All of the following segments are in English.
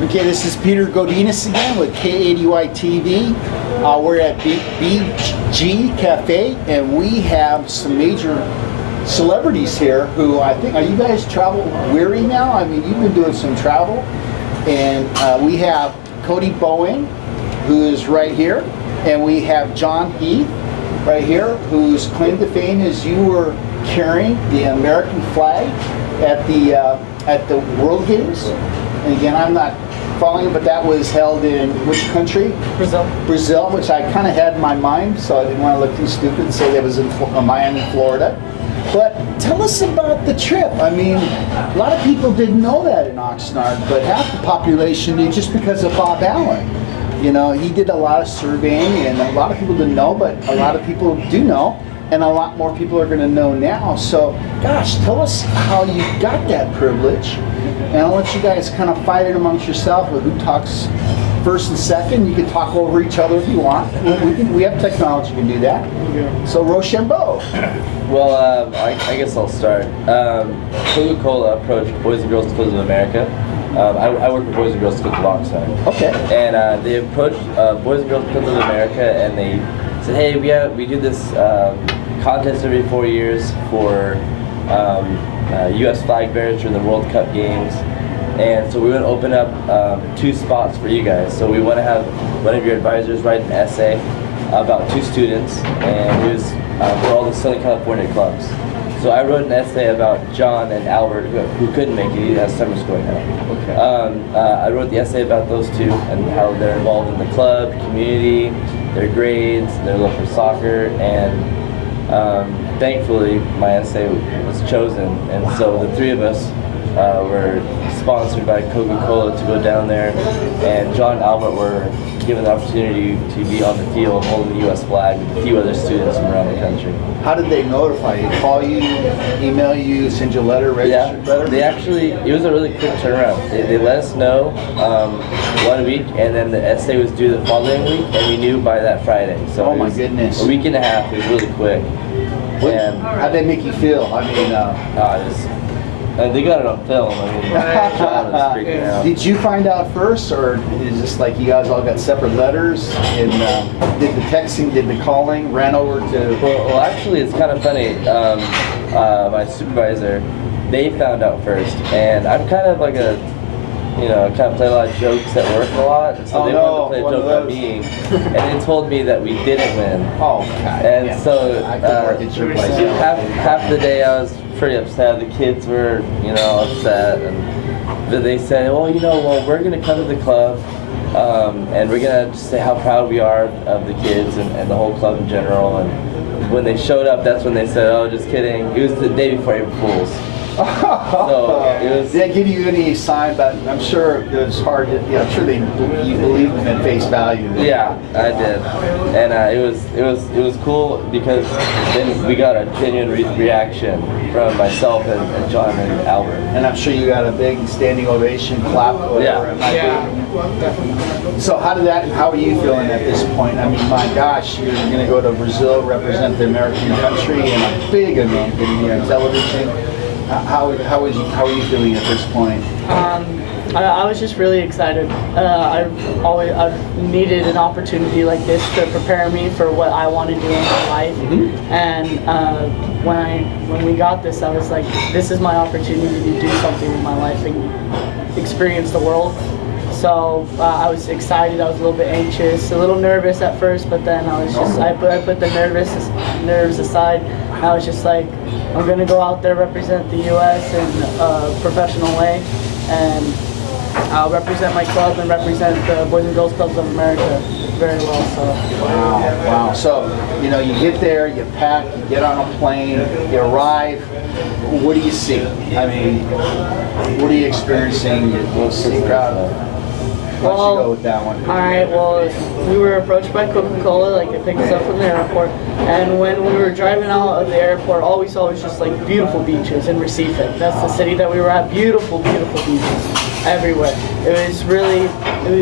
Okay, this is Peter Godinez again with KADY TV. We're at BGCOPH, and we have some major celebrities here who I think, are you guys travel weary now? I mean, you've been doing some travel. And we have Cody Bowen, who is right here, and we have John Heath right here, whose claim to fame is you were carrying the American flag at the World Games. And again, I'm not following it, but that was held in which country? Brazil. Brazil, which I kind of had in my mind, so I didn't want to look too stupid and say that was in Miami, Florida. But tell us about the trip. I mean, a lot of people didn't know that in Oxnard, but half the population knew just because of Bob Allen. You know, he did a lot of surveying, and a lot of people didn't know, but a lot of people do know, and a lot more people are going to know now. So, gosh, tell us how you got that privilege, and I'll let you guys kind of fight it amongst yourself with who talks first and second. You can talk over each other if you want. We have technology to do that. So, Rochambeau. Well, I guess I'll start. Coca-Cola approached Boys and Girls Clubs of America. I work with Boys and Girls Clubs of Oxnard. Okay. And they approached Boys and Girls Clubs of America, and they said, "Hey, we do this contest every 4 years for U.S. flag bearers during the World Cup games, and so we want to open up 2 spots for you guys. So we want to have one of your advisors write an essay about 2 students, and it was for all the Southern California clubs. So I wrote an essay about John and Albert, who couldn't make it. He has summer school now. Okay. I wrote the essay about those 2 and how they're involved in the club, community, their grades, their love for soccer, and thankfully my essay was chosen. And so the 3 of us were sponsored by Coca-Cola to go down there, and John and Albert were given the opportunity to be on the field holding the U.S. flag with a few other students from around the country. How did they notify you? Call you, email you, send you a letter, registered letter? They actually, it was a really quick turnaround. They let us know 1 week, and then the essay was due the following week, and we knew by that Friday. So oh my goodness. A week and a half, it was really quick. And how'd they make you feel? I mean, they got it on film. I mean, John was freaking out. Did you find out first, or is this like you guys all got separate letters and did the texting, did the calling, ran over to? Well, actually, it's kind of funny. My supervisor, they found out first, and I'm kind of like kind of play a lot of jokes at work a lot, so they wanted to play a joke on me, and they told me that we didn't win. Oh, God. And yeah. so half the day I was pretty upset. The kids were, upset, but they said, well, we're gonna come to the club, and we're gonna just say how proud we are of the kids and the whole club in general. And when they showed up, that's when they said, oh, just kidding. It was the day before April Fools. So it was. Did they give you any sign? But I'm sure it was hard. I'm sure you believed them at face value. Yeah, I did, and it was cool because then we got a genuine reaction from myself and John and Albert. And I'm sure you got a big standing ovation, clap, whatever it might be. So how are you feeling at this point? I mean, my gosh, you're going to go to Brazil, represent the American country, and a big event getting here on television. How are you feeling at this point? I was just really excited. I've needed an opportunity like this to prepare me for what I want to do in my life. Mm-hmm. And when we got this, I was like, this is my opportunity to do something with my life and experience the world. So I was excited. I was a little bit anxious, a little nervous at first, but then I was just I put the nerves aside. I was just like, I'm gonna go out there, represent the U.S. in a professional way, and I'll represent my club and represent the Boys and Girls Clubs of America very well. So. Wow. So you get there, you pack, you get on a plane, you arrive. What do you see? I mean, what are you experiencing? You're pretty proud of. Why don't you go with that one? Alright, well, we were approached by Coca-Cola, like they picked us up from the airport, and when we were driving out of the airport, all we saw was just like beautiful beaches in Recife. That's the city that we were at. Beautiful, beautiful beaches everywhere. It was really,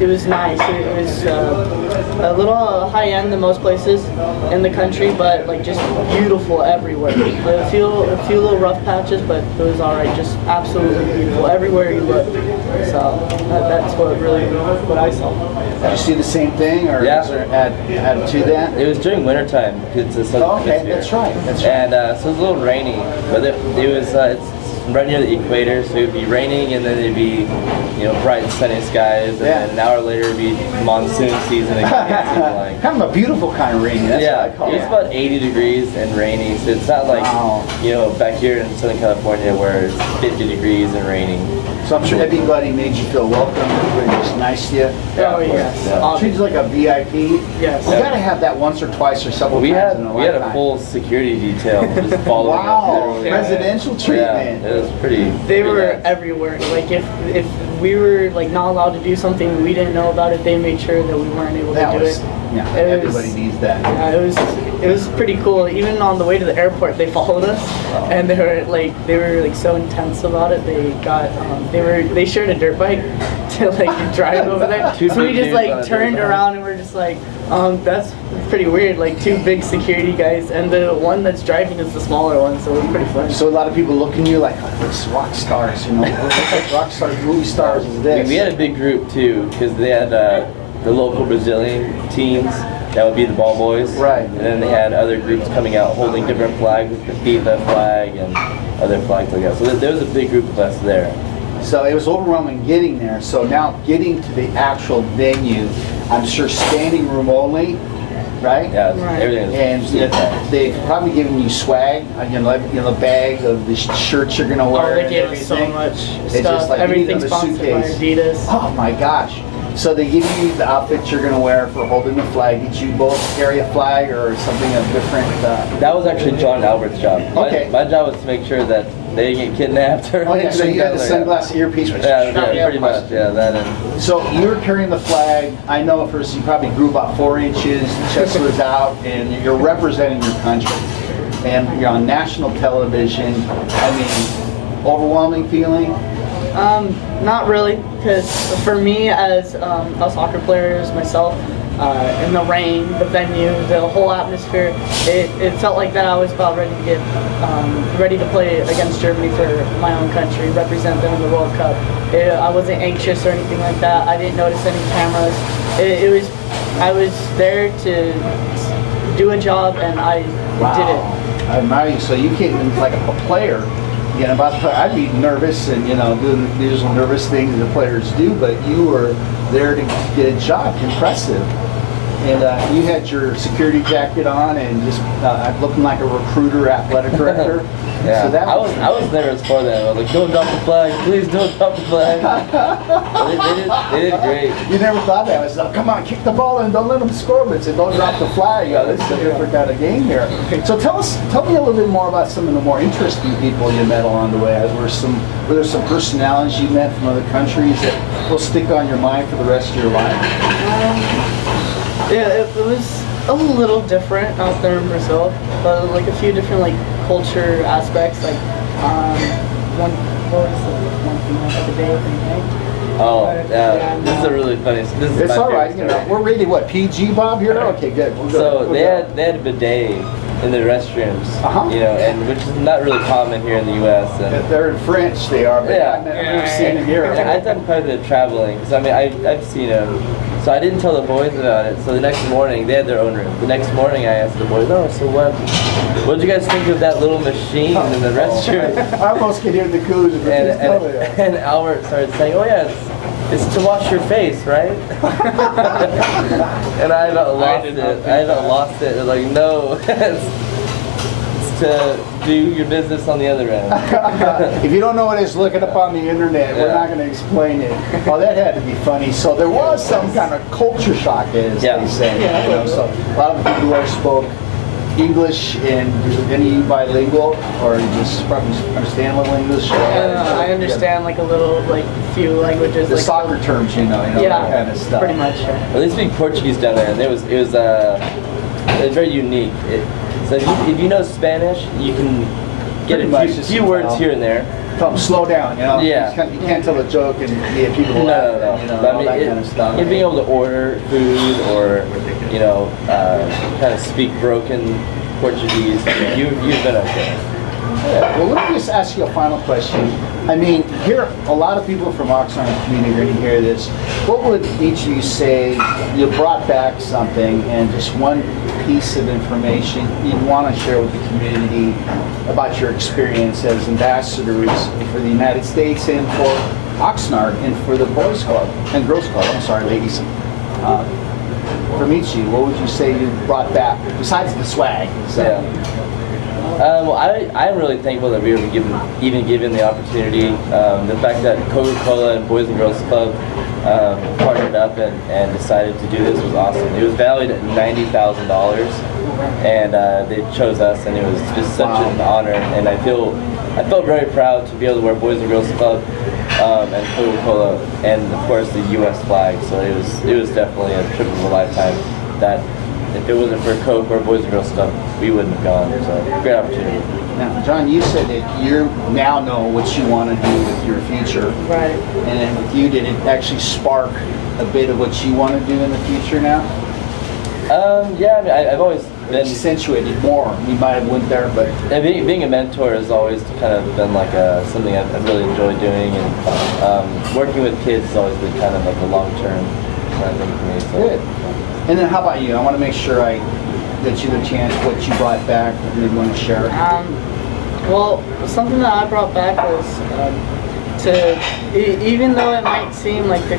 it was nice. It was a little high-end than most places in the country, but like just beautiful everywhere. A few little rough patches, but it was alright. Just absolutely beautiful everywhere you look. So that's what I saw. Did you see the same thing, or Yeah. is there add to that? It was during wintertime because it's a southern Oh, okay, hemisphere. that's right. That's right. And so it was a little rainy, but it was it's right near the equator, so it'd be raining and then it'd be, bright sunny skies, and Yeah. then an hour later it'd be monsoon season again. It seemed like. Kind of a beautiful kind of rainy. That's Yeah, what I call it was it. about 80 degrees and rainy, so it's not like, Wow. back here in Southern California where it's 50 degrees and raining. So I'm sure everybody made you feel welcome. Everybody was nice to you. Oh, of course, yes. yeah. Treated you like a VIP. Yes. You gotta have that once or twice or several We times had in a we had a lifetime. full security detail just following us Wow, everywhere. residential treatment. Yeah, it was pretty. They pretty were nice. everywhere. Like if we were like not allowed to do something, we didn't know about it. They made sure that we weren't able That to do was, it. yeah, It was- everybody needs that. Yeah, it was pretty cool. Even on the way to the airport, they followed us, and they were like so intense about it. They got they shared a dirt bike to like drive over there. Two So we big just dudes on a like dirt turned bike. around and we're just like, that's pretty weird. Like two big security guys, and the one that's driving is the smaller one, so it was pretty funny. So a lot of people looking at you like, oh, it's rock stars, what rock stars, movie stars is this? We had a big group too, because they had the local Brazilian teams that would be the ball boys. Right. And then they had other groups coming out holding different flags, the FIFA flag and other flags like that. So there was a big group of us there. So it was overwhelming getting there. So now getting to the actual venue, I'm sure standing room only, right? Yeah, Right. everything was And super packed. they've probably given you swag, a bag of the shirts you're gonna Oh, wear they and gave us so everything. much It's stuff. just like, you need Everything's another sponsored by suitcase. Adidas. Oh my gosh. So they give you the outfit you're gonna wear for holding the flag. Did you both carry a flag or something of different? That was actually John Albert's job. Okay. My job was to make sure that they didn't get kidnapped or Oh yeah, so anything you had the down there. sunglass earpiece, which Yeah, shut me yeah, up pretty much. much. Yeah, that and So you were carrying the flag. I know at first you probably grew about 4 inches, the chest was out, and you're representing your country. And you're on national television. I mean, overwhelming feeling. Not really, because for me as a soccer player, as myself, in the rain, the venue, the whole atmosphere, it felt like that I was about ready to get ready to play against Germany for my own country, represent them in the World Cup. I wasn't anxious or anything like that. I didn't notice any cameras. I was there to do a job, and I did it. I admire you. So you came in like a player. About to play, I'd be nervous and doing the usual nervous things that the players do, but you were there to get a job. Impressive. And you had your security jacket on and just looking like a recruiter, athletic director. yeah. So that I was nervous for them. I was like, don't drop the flag, please don't drop the flag. they did great. You never thought that. I was like, come on, kick the ball and don't let them score, but said, don't drop the flag. This is a different kind of game here. So tell me a little bit more about some of the more interesting people you met along the way. Were there some personalities you met from other countries that will stick on your mind for the rest of your life? Yeah, it was a little different out there in Brazil, but like a few different like culture aspects. Like what was the one thing like the day thing, right? Oh, Yeah, yeah. This is a really funny. This is It's my all right. favorite story. We're rated what, PG, Bob? Here? Okay, good. We're good. So We're good. they had a bidet in the restrooms, Uh-huh. and which is not really common here in the U.S. And They're in French, they are, but Yeah. I've never seen it here. I've done quite a bit of traveling, so I mean I've seen them. So I didn't tell the boys about it. So the next morning they had their own room. The next morning I asked the boys, "Oh, so what did you guys think of that little machine in the restroom?" I almost could hear the coos if And, it's telling you. and Albert started saying, "Oh yeah, it's to wash your face, right?" And I about lost it. I about lost it. I was like, "No, it's to do your business on the other end." If you don't know what it is, look it up on the internet. We're Yeah. not going to explain it. Oh, that had to be funny. So there was some kind of culture shock, as Yeah. they say. Yeah. So a lot of the people there spoke English, and is any of you bilingual, or you just probably understand a little English? I understand like a little like few languages. The like, soccer terms, that Yeah, kind of stuff. pretty much. Yeah. Well, they speak Portuguese down there, and it was very unique. So if you know Spanish, you can get Pretty much a just few words tell. here and there. Tell them slow down, Yeah. You can't tell a joke and get people No, laughing, But I all mean, that kind of stuff. being able to order food or kind of speak broken Portuguese, you've been okay. Yeah. Well, let me just ask you a final question. I mean, here, a lot of people from Oxnard community are going to hear this. What would each of you say, you brought back something and just one piece of information you'd want to share with the community about your experience as ambassadors for the United States and for Oxnard and for the Boys Club and Girls Club, I'm sorry, ladies. From each of you, what would you say you brought back, besides the swag? So. Yeah. Well, I'm really thankful that we were even given the opportunity. The fact that Coca-Cola and Boys and Girls Club partnered up and decided to do this was awesome. It was valued at $90,000, and they chose us, and it was just such an honor. And I felt very proud to be able to wear Boys and Girls Club and Coca-Cola, and of course the U.S. flag. So it was definitely a trip of a lifetime. That if it wasn't for Coke or Boys and Girls Club, we wouldn't have gone. So great opportunity. Now, John, you said that you now know what you want to do with your future. Right. And then with you, did it actually spark a bit of what you want to do in the future now? Yeah, I mean, I've always been accentuated more. We might have went there, but being a mentor has always kind of been like something I've really enjoyed doing, and working with kids has always been kind of like a long-term kind of thing for me. So. Good. And then how about you? I want to make sure I get you the chance what you brought back that you want to share. Well, something that I brought back was even though it might seem like the